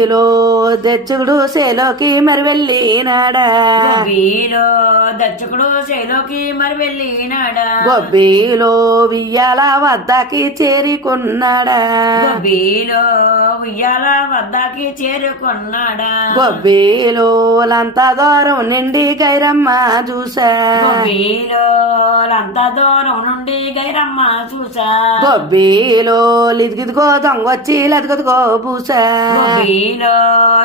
గొబ్బిలో దెచ్చుడు సేలోకి మరి వెళ్ళినాడా? గొబ్బిలో దర్శకుడు శైలోకి మరి వెళ్ళినాడా? గొబ్బిలో వియ్యాల వద్దకి చేరుకున్నాడా? గొబ్బిలో ఉయ్యాల వద్దకి చేరుకున్నాడా? గొబ్బిలో లంత దూరం నిండి గైరమ్మ చూసా. గొబ్బిలో అంత దూరం నుండి గైరమ్మ చూసా. గొబ్బిలో లిదిగిదిగో దొంగొచ్చి లదిగదిగో పూసా. గొబ్బిలో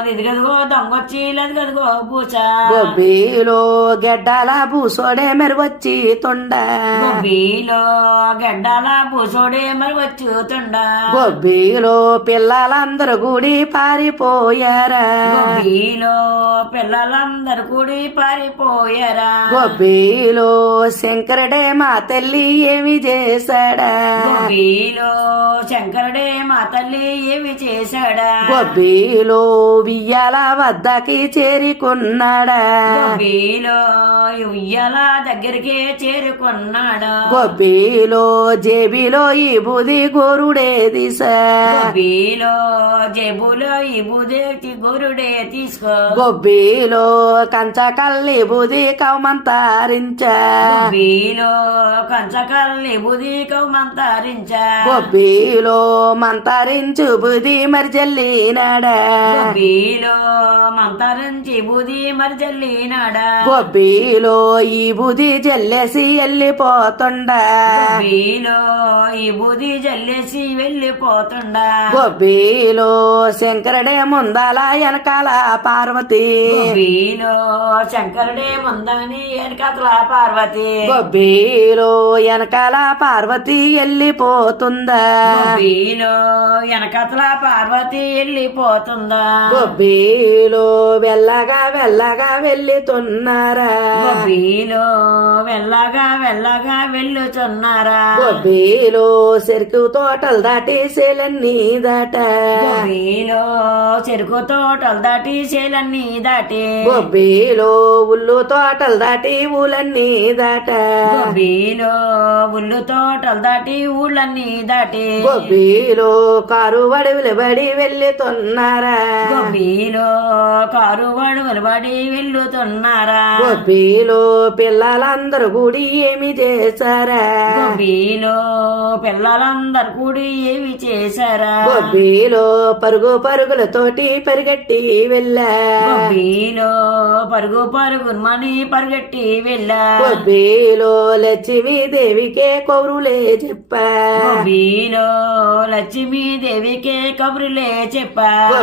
ఇదిగదిగో దొంగొచ్చి లదిగదిగో పూసా గొబ్బిలో గెడ్డాల పూసోడే మెరువచ్చి తొండ. గొబ్బిలో గడ్డాల పూసోడే మరి వచ్చుతుండా గొబ్బిలో పిల్లలందరూ కూడి పారిపోయారా? గొబ్బిలో పిల్లలందరూ కూడి పారిపోయారా? గొబ్బిలో శంకరుడే మా తల్లి ఏమి చేశాడా? గొబ్బిలో శంకరుడే మా తల్లి ఏమి చేశాడా? గొబ్బిలో వియ్యాల వద్దకి చేరుకున్నాడా. గొబ్బిలో ఉయ్యాల దగ్గరికి చేరుకున్నాడా. గొబ్బిలో జేబిలో ఈ బుది గోరుడే దిశ గొబ్బిలో జేబులో ఈ బుదేటి గోరుడే తీసుకో. గొబ్బిలో కంచకల్లి బుది కౌమంతరించా గొబ్బిలో కంచకల్లి బుది కౌమంతరించా గొబ్బిలో మంతరించు బుది మరి జల్లినాడా గొబ్బిలో మంతరించి బుది మరి జల్లినాడా గొబ్బిలో ఈ బుది జల్లేసి వెళ్ళిపోతుండా. గొబ్బిలో ఈ బుది జల్లేసి వెళ్ళిపోతుండా. గొబ్బిలో శంకరుడే ముందాల వెనకాల పార్వతి. గొబ్బిలో శంకరుడే ముందని వెనకతల పార్వతి. గొబ్బిలో వెనకాల పార్వతి వెళ్ళిపోతుందా. గొబ్బిలో వెనకతల పార్వతి వెళ్ళిపోతుందా. గొబ్బిలో వెళ్ళగా వెళ్ళగా వెళ్ళుతున్నారా? గొబ్బిలో వెళ్ళగా వెళ్ళగా వెళ్ళుచున్నారా? గొబ్బిలో చెరుకు తోటలు దాటి సేలన్నీ దాట గొబ్బిలో చెరుకు తోటలు దాటి చేలన్నీ దాటి గొబ్బిలో ఉల్లు తోటలు దాటి ఊలన్నీ దాట గొబ్బిలో ఉల్లు తోటలు దాటి ఊళ్ళన్నీ దాటి గొబ్బిలో కారు వడవిలు బడి వెళ్ళుతున్నారా? గొబ్బిలో కారు పడి వెళ్ళుతున్నారా. గొబ్బిలో పిల్లలందరూ కూడి ఏమి చేశారా? గొబ్బిలో పిల్లలందరూ కూడి ఏమి చేశారా? గొబ్బిలో పరుగు పరుగులతోటి పరిగెట్టి వెళ్ళా. గొబ్బిలో పరుగు పరుగు మని పరిగెట్టి వెళ్ళా. గొబ్బిలో లక్ష్మీ దేవికే కౌరులే చెప్పా. గొబ్బిలో లక్ష్మీ దేవికే కబురులే చెప్పా.